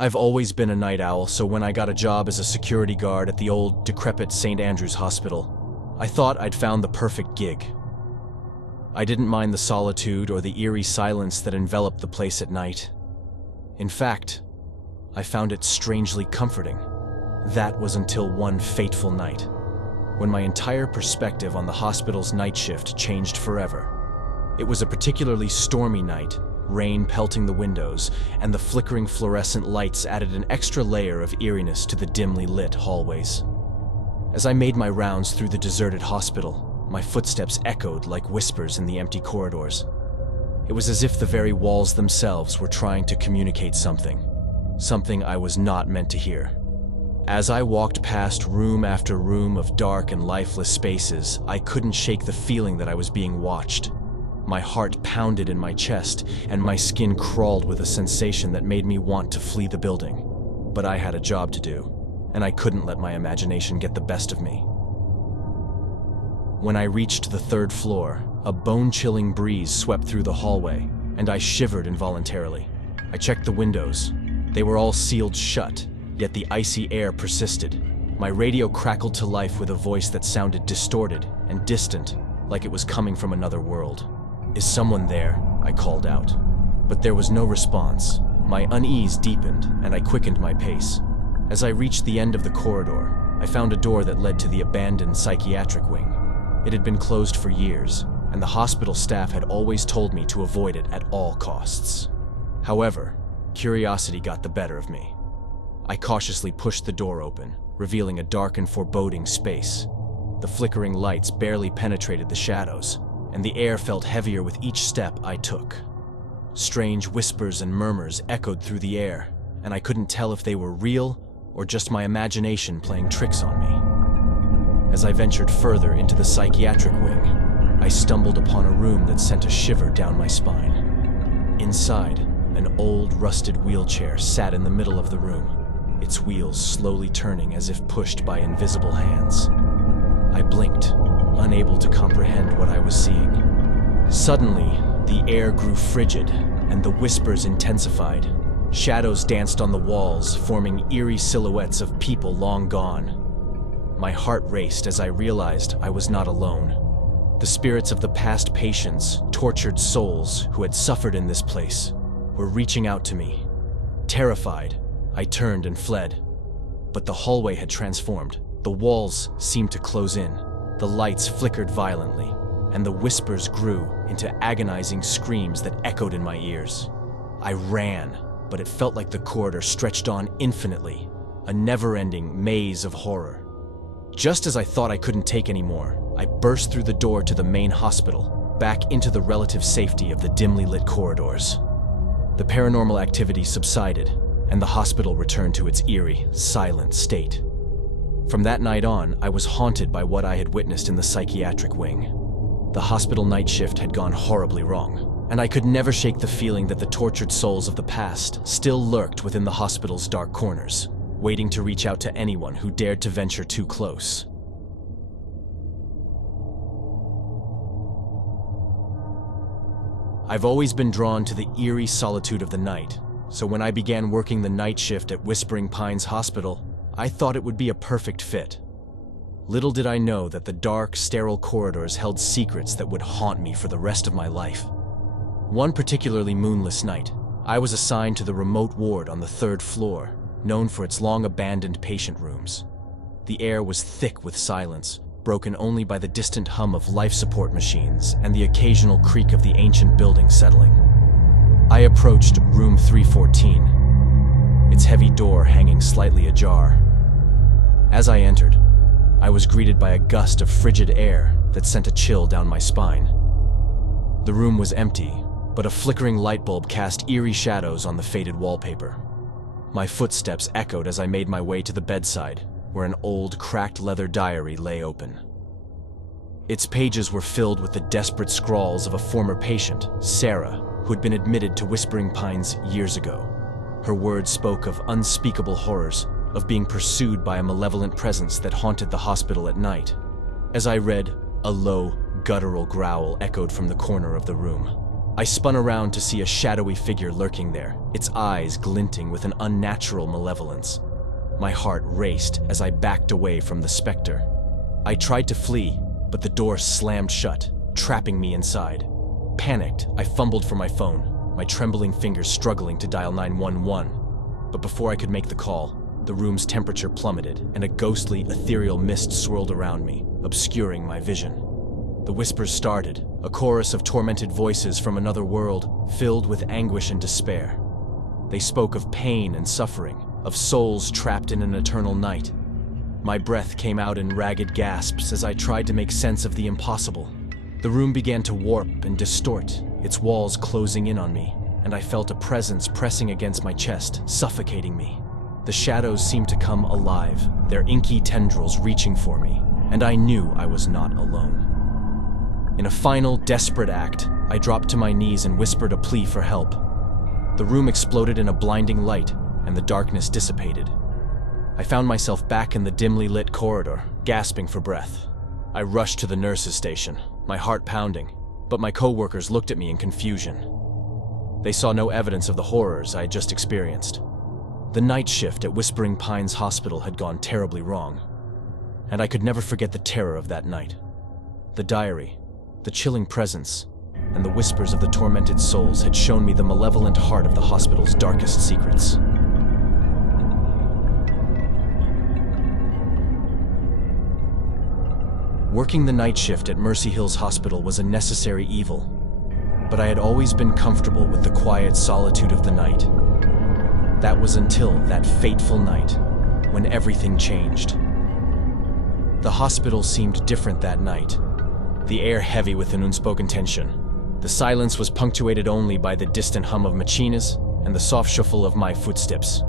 I've always been a night owl, so when I got a job as a security guard at the old, decrepit St. Andrew's Hospital, I thought I'd found the perfect gig. I didn't mind the solitude or the eerie silence that enveloped the place at night. In fact, I found it strangely comforting. That was until one fateful night, when my entire perspective on the hospital's night shift changed forever. It was a particularly stormy night, rain pelting the windows, and the flickering fluorescent lights added an extra layer of eeriness to the dimly lit hallways. As I made my rounds through the deserted hospital, my footsteps echoed like whispers in the empty corridors. It was as if the very walls themselves were trying to communicate something I was not meant to hear. As I walked past room after room of dark and lifeless spaces, I couldn't shake the feeling that I was being watched. My heart pounded in my chest, and my skin crawled with a sensation that made me want to flee the building. But I had a job to do, and I couldn't let my imagination get the best of me. When I reached the third floor, a bone-chilling breeze swept through the hallway, and I shivered involuntarily. I checked the windows. They were all sealed shut, yet the icy air persisted. My radio crackled to life with a voice that sounded distorted and distant, like it was coming from another world. "Is someone there?" I called out. But there was no response. My unease deepened, and I quickened my pace. As I reached the end of the corridor, I found a door that led to the abandoned psychiatric wing. It had been closed for years, and the hospital staff had always told me to avoid it at all costs. However, curiosity got the better of me. I cautiously pushed the door open, revealing a dark and foreboding space. The flickering lights barely penetrated the shadows, and the air felt heavier with each step I took. Strange whispers and murmurs echoed through the air, and I couldn't tell if they were real or just my imagination playing tricks on me. As I ventured further into the psychiatric wing, I stumbled upon a room that sent a shiver down my spine. Inside, an old, rusted wheelchair sat in the middle of the room, its wheels slowly turning as if pushed by invisible hands. I blinked, unable to comprehend what I was seeing. Suddenly, the air grew frigid, and the whispers intensified. Shadows danced on the walls, forming eerie silhouettes of people long gone. My heart raced as I realized I was not alone. The spirits of the past patients, tortured souls who had suffered in this place, were reaching out to me. Terrified, I turned and fled. But the hallway had transformed. The walls seemed to close in. The lights flickered violently, and the whispers grew into agonizing screams that echoed in my ears. I ran, but it felt like the corridor stretched on infinitely, a never-ending maze of horror. Just as I thought I couldn't take any more, I burst through the door to the main hospital, back into the relative safety of the dimly lit corridors. The paranormal activity subsided, and the hospital returned to its eerie, silent state. From that night on, I was haunted by what I had witnessed in the psychiatric wing. The hospital night shift had gone horribly wrong, and I could never shake the feeling that the tortured souls of the past still lurked within the hospital's dark corners, waiting to reach out to anyone who dared to venture too close. I've always been drawn to the eerie solitude of the night, so when I began working the night shift at Whispering Pines Hospital, I thought it would be a perfect fit. Little did I know that the dark, sterile corridors held secrets that would haunt me for the rest of my life. One particularly moonless night, I was assigned to the remote ward on the third floor, known for its long-abandoned patient rooms. The air was thick with silence, broken only by the distant hum of life support machines and the occasional creak of the ancient building settling. I approached room 314, its heavy door hanging slightly ajar. As I entered, I was greeted by a gust of frigid air that sent a chill down my spine. The room was empty, but a flickering light bulb cast eerie shadows on the faded wallpaper. My footsteps echoed as I made my way to the bedside, where an old, cracked leather diary lay open. Its pages were filled with the desperate scrawls of a former patient, Sarah, who had been admitted to Whispering Pines years ago. Her words spoke of unspeakable horrors, of being pursued by a malevolent presence that haunted the hospital at night. As I read, a low, guttural growl echoed from the corner of the room. I spun around to see a shadowy figure lurking there, its eyes glinting with an unnatural malevolence. My heart raced as I backed away from the specter. I tried to flee, but the door slammed shut, trapping me inside. Panicked, I fumbled for my phone, my trembling fingers struggling to dial 911. But before I could make the call, the room's temperature plummeted and a ghostly, ethereal mist swirled around me, obscuring my vision. The whispers started, a chorus of tormented voices from another world, filled with anguish and despair. They spoke of pain and suffering, of souls trapped in an eternal night. My breath came out in ragged gasps as I tried to make sense of the impossible. The room began to warp and distort, its walls closing in on me, and I felt a presence pressing against my chest, suffocating me. The shadows seemed to come alive, their inky tendrils reaching for me, and I knew I was not alone. In a final, desperate act, I dropped to my knees and whispered a plea for help. The room exploded in a blinding light, and the darkness dissipated. I found myself back in the dimly lit corridor, gasping for breath. I rushed to the nurse's station, my heart pounding, but my co-workers looked at me in confusion. They saw no evidence of the horrors I had just experienced. The night shift at Whispering Pines Hospital had gone terribly wrong, and I could never forget the terror of that night. The diary, the chilling presence, and the whispers of the tormented souls had shown me the malevolent heart of the hospital's darkest secrets. Working the night shift at Mercy Hills Hospital was a necessary evil, but I had always been comfortable with the quiet solitude of the night. That was until that fateful night, when everything changed. The hospital seemed different that night, the air heavy with an unspoken tension. The silence was punctuated only by the distant hum of machinas and the soft shuffle of my footsteps.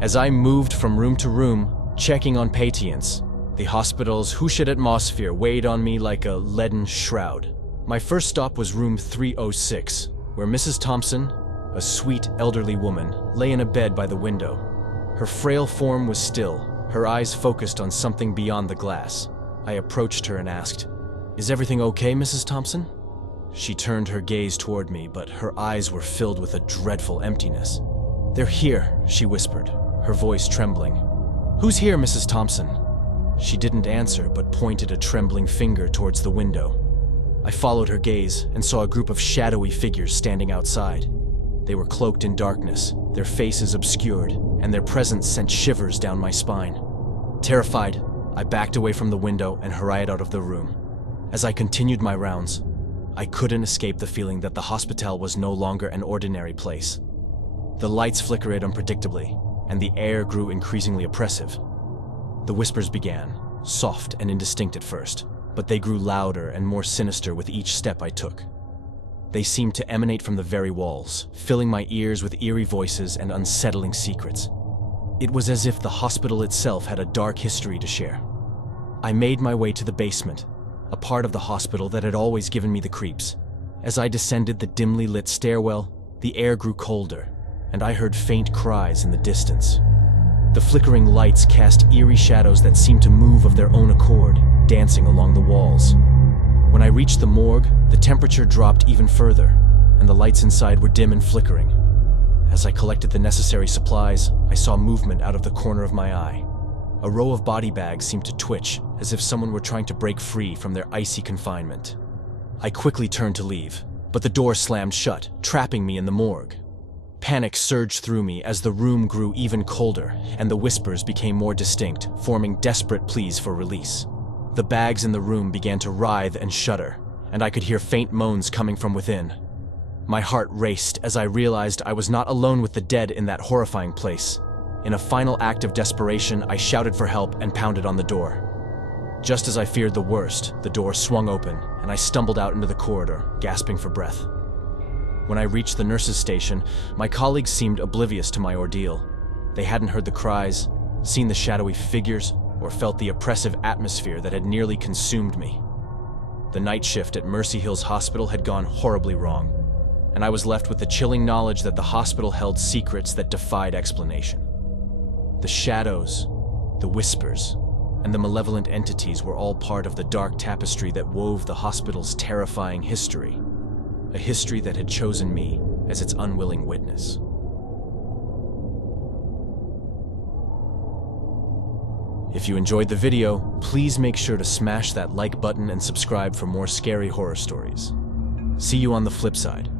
As I moved from room to room, checking on patients, the hospital's hushed atmosphere weighed on me like a leaden shroud. My first stop was room 306, where Mrs. Thompson, a sweet elderly woman, lay in a bed by the window. Her frail form was still, her eyes focused on something beyond the glass. I approached her and asked, "Is everything okay, Mrs. Thompson?" She turned her gaze toward me, but her eyes were filled with a dreadful emptiness. "They're here," she whispered, her voice trembling. "Who's here, Mrs. Thompson?" She didn't answer, but pointed a trembling finger towards the window. I followed her gaze and saw a group of shadowy figures standing outside. They were cloaked in darkness, their faces obscured, and their presence sent shivers down my spine. Terrified, I backed away from the window and hurried out of the room. As I continued my rounds, I couldn't escape the feeling that the hospital was no longer an ordinary place. The lights flickered unpredictably, and the air grew increasingly oppressive. The whispers began, soft and indistinct at first, but they grew louder and more sinister with each step I took. They seemed to emanate from the very walls, filling my ears with eerie voices and unsettling secrets. It was as if the hospital itself had a dark history to share. I made my way to the basement, a part of the hospital that had always given me the creeps. As I descended the dimly lit stairwell, the air grew colder, and I heard faint cries in the distance. The flickering lights cast eerie shadows that seemed to move of their own accord, dancing along the walls. When I reached the morgue, the temperature dropped even further, and the lights inside were dim and flickering. As I collected the necessary supplies, I saw movement out of the corner of my eye. A row of body bags seemed to twitch, as if someone were trying to break free from their icy confinement. I quickly turned to leave, but the door slammed shut, trapping me in the morgue. Panic surged through me as the room grew even colder, and the whispers became more distinct, forming desperate pleas for release. The bags in the room began to writhe and shudder, and I could hear faint moans coming from within. My heart raced as I realized I was not alone with the dead in that horrifying place. In a final act of desperation, I shouted for help and pounded on the door. Just as I feared the worst, the door swung open, and I stumbled out into the corridor, gasping for breath. When I reached the nurse's station, my colleagues seemed oblivious to my ordeal. They hadn't heard the cries, seen the shadowy figures, or felt the oppressive atmosphere that had nearly consumed me. The night shift at Mercy Hills Hospital had gone horribly wrong, and I was left with the chilling knowledge that the hospital held secrets that defied explanation. The shadows, the whispers, and the malevolent entities were all part of the dark tapestry that wove the hospital's terrifying history. a history that had chosen me as its unwilling witness. If you enjoyed the video, please make sure to smash that like button and subscribe for more scary horror stories. See you on the flip side.